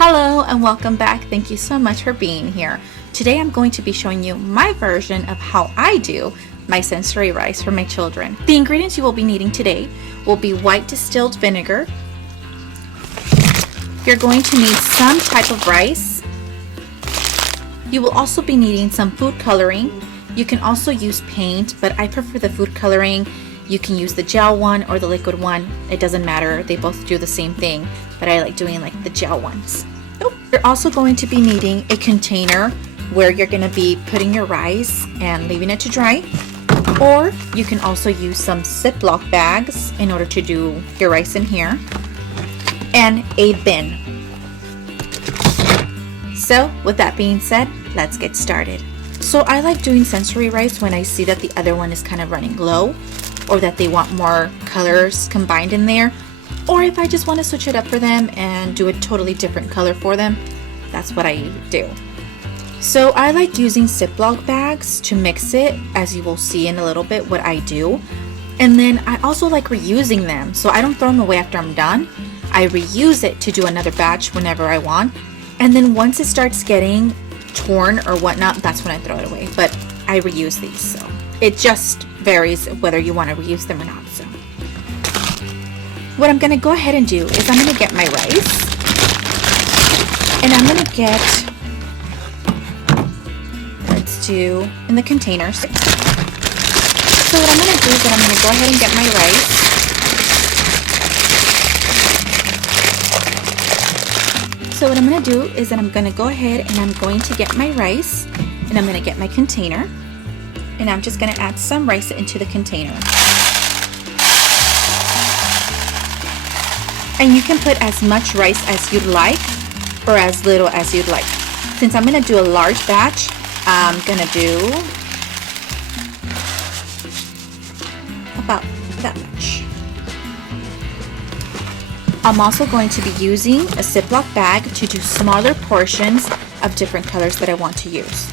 Hello and welcome back. Thank you so much for being here. Today I'm going to be showing you my version of how I do my sensory rice for my children. The ingredients you will be needing today will be white distilled vinegar. You're going to need some type of rice. You will also be needing some food coloring. You can also use paint, but I prefer the food coloring. You can use the gel one or the liquid one. It doesn't matter. They both do the same thing, but I like doing like the gel ones. You're also going to be needing a container where you're going to be putting your rice and leaving it to dry. Or you can also use some Ziploc bags in order to do your rice in here. And a bin. So with that being said, let's get started. So I like doing sensory rice when I see that the other one is kind of running low, or that they want more colors combined in there, or if I just want to switch it up for them and do a totally different color for them, that's what I do. So I like using Ziploc bags to mix it, as you will see in a little bit what I do. And then I also like reusing them, so I don't throw them away after I'm done. I reuse it to do another batch whenever I want. And then once it starts getting torn or whatnot, that's when I throw it away. But I reuse these, so it just varies whether you want to reuse them or not. So what I'm going to go ahead and do is I'm going to get my rice, and I'm going to get, let's do in the containers. So what I'm going to do is that I'm going to go ahead and get my rice. So what I'm going to do is that I'm going to go ahead and I'm going to get my rice, and I'm going to get my container, and I'm just going to add some rice into the container. And you can put as much rice as you'd like or as little as you'd like. Since I'm going to do a large batch, I'm going to do about that much. I'm also going to be using a Ziploc bag to do smaller portions of different colors that I want to use.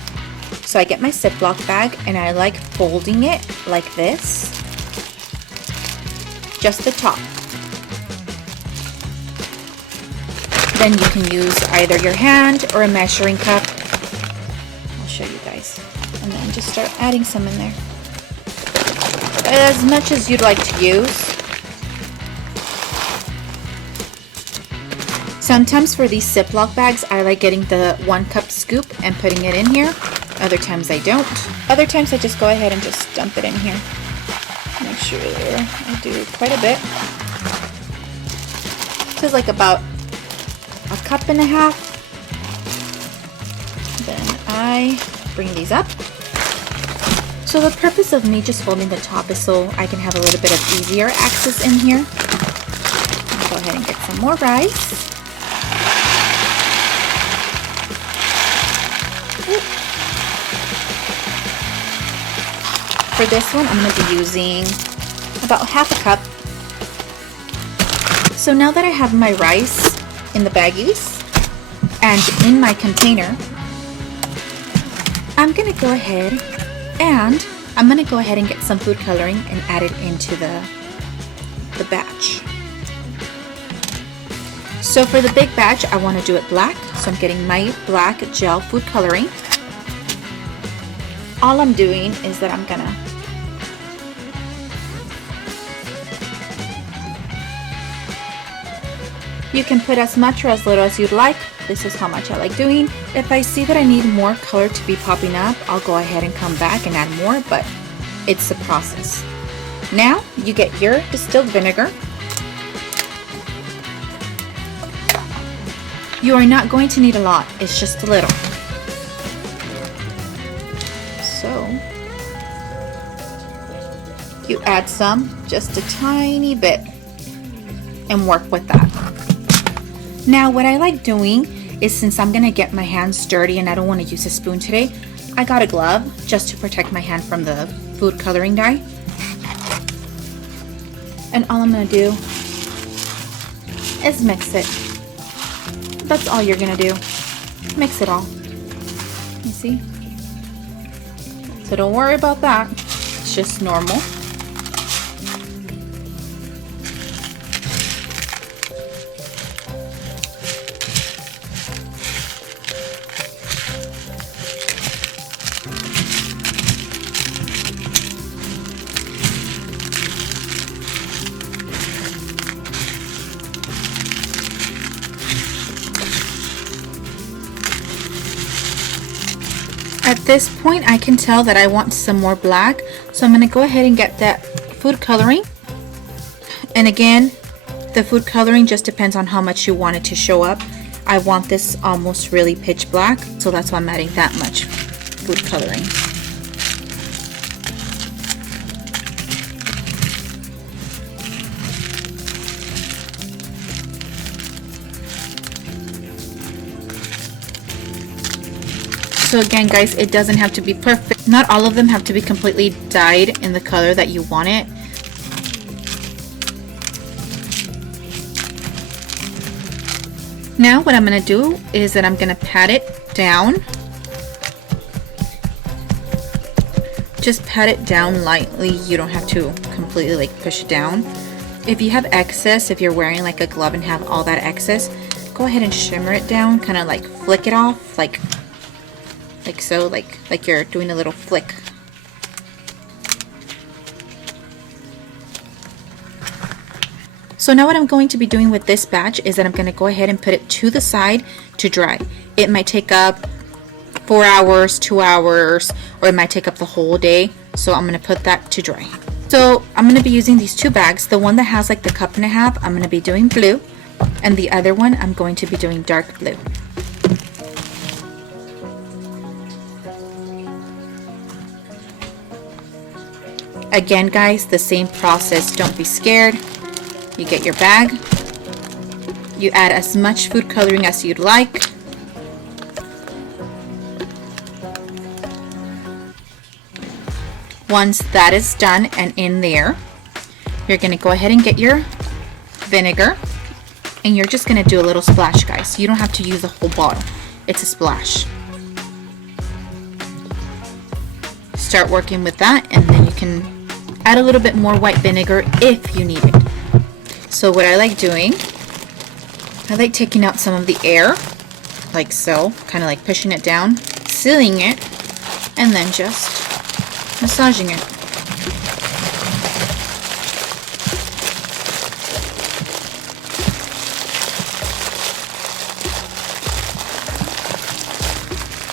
So I get my Ziploc bag and I like folding it like this, just the top. Then you can use either your hand or a measuring cup. I'll show you guys. And then just start adding some in there. As much as you'd like to use. Sometimes for these Ziploc bags, I like getting the 1 cup scoop and putting it in here. Other times I don't. Other times I just go ahead and just dump it in here. Make sure I do quite a bit. This is like about 1.5 cups. Then I bring these up. So the purpose of me just folding the top is so I can have a little bit of easier access in here. I'll go ahead and get some more rice. For this one, I'm going to be using about 1/2 cup. So now that I have my rice in the baggies and in my container, I'm going to go ahead and get some food coloring and add it into the batch. So for the big batch, I want to do it black, so I'm getting my black gel food coloring. All I'm doing is that I'm gonna you can put as much or as little as you'd like. This is how much I like doing. If I see that I need more color to be popping up, I'll go ahead and come back and add more, but it's a process. Now you get your distilled vinegar. You are not going to need a lot, it's just a little. So you add some, just a tiny bit, and work with that. Now what I like doing is, since I'm gonna get my hands dirty and I don't want to use a spoon today, I got a glove just to protect my hand from the food coloring dye. And all I'm gonna do is mix it. That's all you're gonna do. Mix it all. You see? So don't worry about that. It's just normal. At this point, I can tell that I want some more black, so I'm going to go ahead and get that food coloring. And again, the food coloring just depends on how much you want it to show up. I want this almost really pitch black, so that's why I'm adding that much food coloring. So again, guys, it doesn't have to be perfect. Not all of them have to be completely dyed in the color that you want it. Now what I'm going to do is that I'm going to pat it down. Just pat it down lightly. You don't have to completely like push it down. If you have excess, if you're wearing like a glove and have all that excess, go ahead and shimmer it down, kind of like flick it off, like so, like you're doing a little flick. So now what I'm going to be doing with this batch is that I'm going to go ahead and put it to the side to dry. It might take up 4 hours, 2 hours, or it might take up the whole day. So I'm going to put that to dry. So I'm going to be using these two bags. The one that has like the cup and a half, I'm going to be doing blue. And the other one, I'm going to be doing dark blue. Again, guys, the same process. Don't be scared. You get your bag. You add as much food coloring as you'd like. Once that is done and in there, you're going to go ahead and get your vinegar. And you're just going to do a little splash, guys. You don't have to use a whole bottle. It's a splash. Start working with that, and then you can add a little bit more white vinegar if you need it. So what I like doing, I like taking out some of the air, like so, kind of like pushing it down, sealing it, and then just massaging it.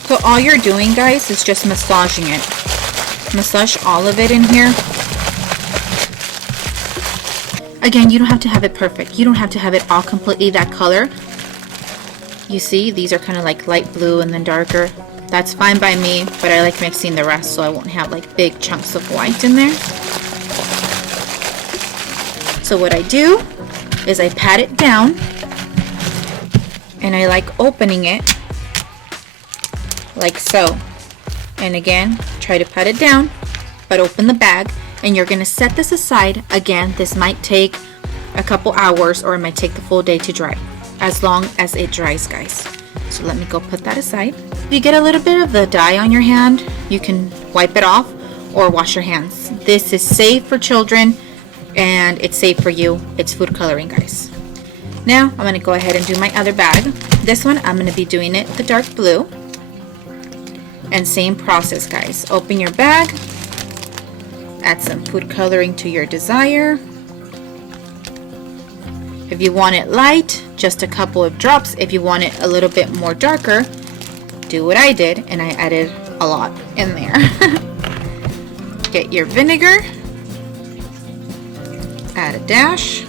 So all you're doing, guys, is just massaging it. Massage all of it in here. Again, you don't have to have it perfect. You don't have to have it all completely that color. You see, these are kind of like light blue and then darker. That's fine by me, but I like mixing the rest so I won't have like big chunks of white in there. So what I do is I pat it down, and I like opening it like so. And again, try to pat it down, but open the bag. And you're going to set this aside. Again, this might take a couple hours, or it might take the full day to dry, as long as it dries, guys. So let me go put that aside. If you get a little bit of the dye on your hand, you can wipe it off or wash your hands. This is safe for children, and it's safe for you. It's food coloring, guys. Now I'm going to go ahead and do my other bag. This one, I'm going to be doing it the dark blue. And same process, guys. Open your bag. Add some food coloring to your desire. If you want it light, just a couple of drops. If you want it a little bit more darker, do what I did, and I added a lot in there. Get your vinegar. Add a dash.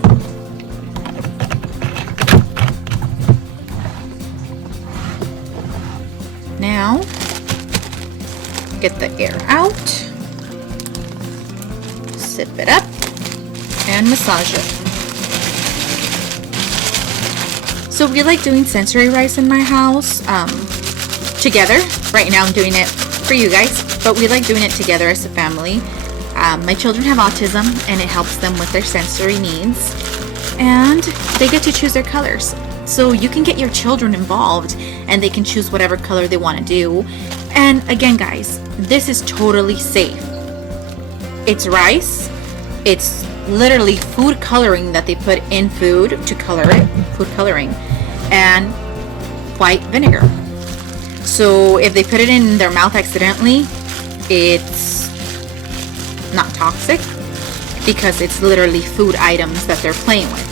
Now, get the air out. Sip it up and massage it. So we like doing sensory rice in my house together. Right now I'm doing it for you guys, but we like doing it together as a family. My children have autism, and it helps them with their sensory needs, and they get to choose their colors. So you can get your children involved, and they can choose whatever color they want to do. And again, guys, this is totally safe. It's rice. It's literally food coloring that they put in food to color it, food coloring, and white vinegar. So if they put it in their mouth accidentally, it's not toxic because it's literally food items that they're playing with.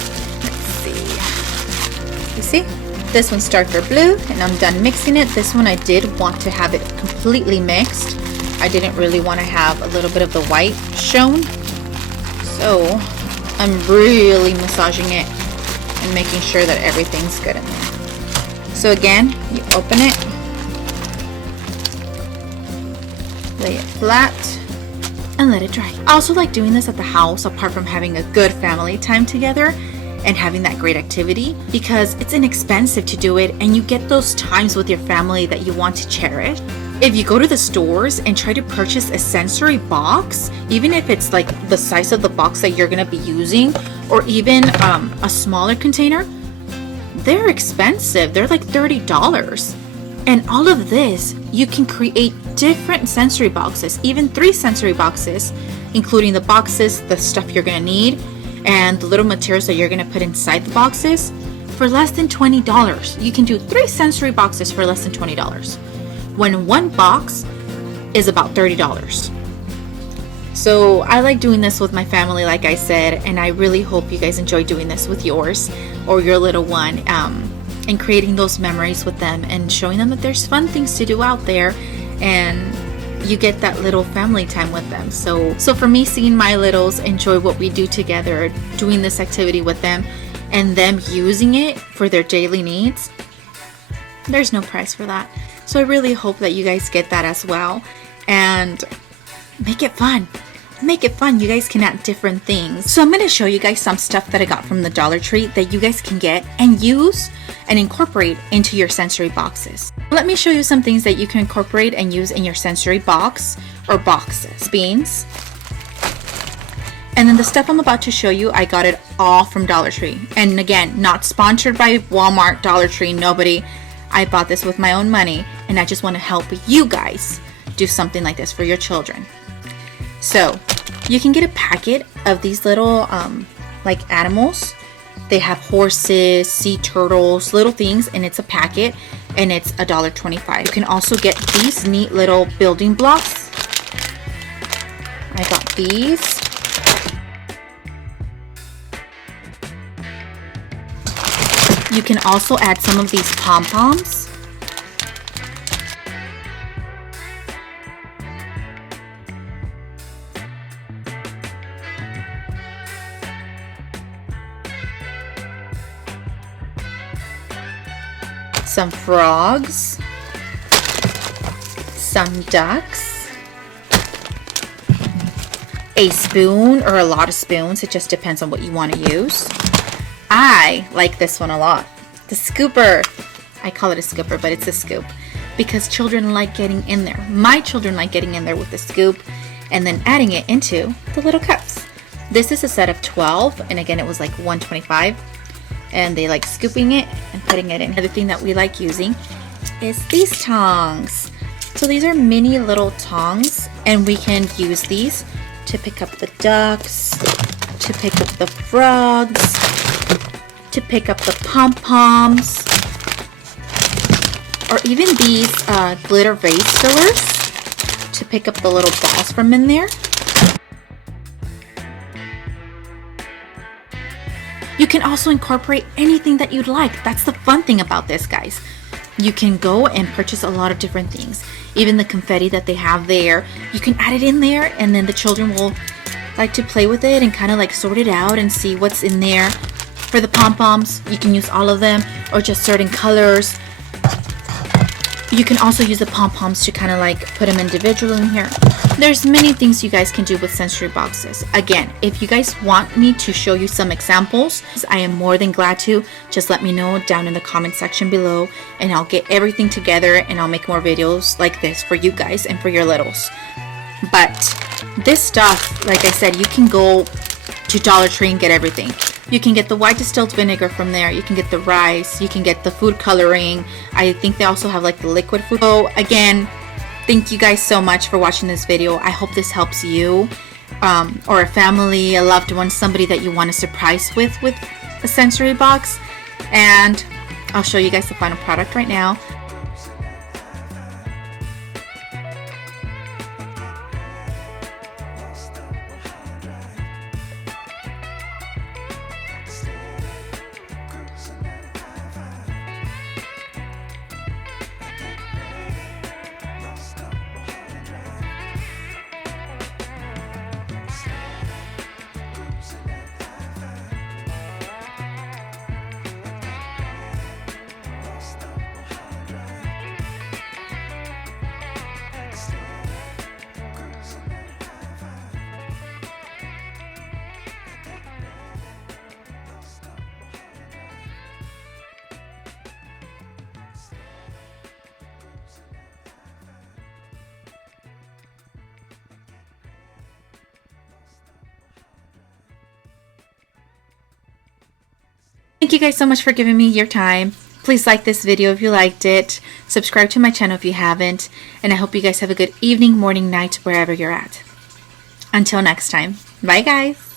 Let's see. You see? This one's darker blue, and I'm done mixing it. This one I did want to have it completely mixed. I didn't really want to have a little bit of the white shown. So I'm really massaging it and making sure that everything's good in there. So again, you open it, lay it flat, and let it dry. I also like doing this at the house, apart from having a good family time together and having that great activity, because it's inexpensive to do it and you get those times with your family that you want to cherish. If you go to the stores and try to purchase a sensory box, even if it's like the size of the box that you're going to be using, or even a smaller container, they're expensive. They're like $30. And all of this, you can create different sensory boxes, even 3 sensory boxes, including the boxes, the stuff you're going to need, and the little materials that you're going to put inside the boxes for less than $20. You can do 3 sensory boxes for less than $20, when one box is about $30. So I like doing this with my family, like I said, and I really hope you guys enjoy doing this with yours or your little one, and creating those memories with them and showing them that there's fun things to do out there, and you get that little family time with them. So for me, seeing my littles enjoy what we do together, doing this activity with them, and them using it for their daily needs, there's no price for that. So I really hope that you guys get that as well, and make it fun. Make it fun. You guys can add different things. So I'm going to show you guys some stuff that I got from the Dollar Tree that you guys can get and use and incorporate into your sensory boxes. Let me show you some things that you can incorporate and use in your sensory box or boxes. Beans. And then the stuff I'm about to show you, I got it all from Dollar Tree. And again, not sponsored by Walmart, Dollar Tree, nobody. I bought this with my own money, and I just want to help you guys do something like this for your children. So you can get a packet of these little like animals. They have horses, sea turtles, little things, and it's a packet, and it's $1.25. You can also get these neat little building blocks. I got these. You can also add some of these pom-poms. Some frogs, some ducks, a spoon or a lot of spoons. It just depends on what you want to use. I like this one a lot. The scooper. I call it a scooper, but it's a scoop because children like getting in there. My children like getting in there with the scoop and then adding it into the little cups. This is a set of 12, and again, it was like $1.25. And they like scooping it and putting it in. Another thing that we like using is these tongs. So these are mini little tongs, and we can use these to pick up the ducks, to pick up the frogs, to pick up the pom-poms, or even these glitter vase fillers to pick up the little balls from in there. You can also incorporate anything that you'd like. That's the fun thing about this, guys. You can go and purchase a lot of different things. Even the confetti that they have there, you can add it in there, and then the children will like to play with it and kind of like sort it out and see what's in there. For the pom-poms, you can use all of them or just certain colors. You can also use the pom-poms to kind of like put them individually in here. There's many things you guys can do with sensory boxes. Again, if you guys want me to show you some examples, I am more than glad to. Just let me know down in the comment section below, and I'll get everything together and I'll make more videos like this for you guys and for your littles. But this stuff, like I said, you can go to Dollar Tree and get everything. You can get the white distilled vinegar from there. You can get the rice. You can get the food coloring. I think they also have like the liquid food. So again, thank you guys so much for watching this video. I hope this helps you or a family, a loved one, somebody that you want to surprise with a sensory box. And I'll show you guys the final product right now. Thank you guys so much for giving me your time. Please like this video if you liked it. Subscribe to my channel if you haven't. And I hope you guys have a good evening, morning, night, wherever you're at. Until next time. Bye, guys.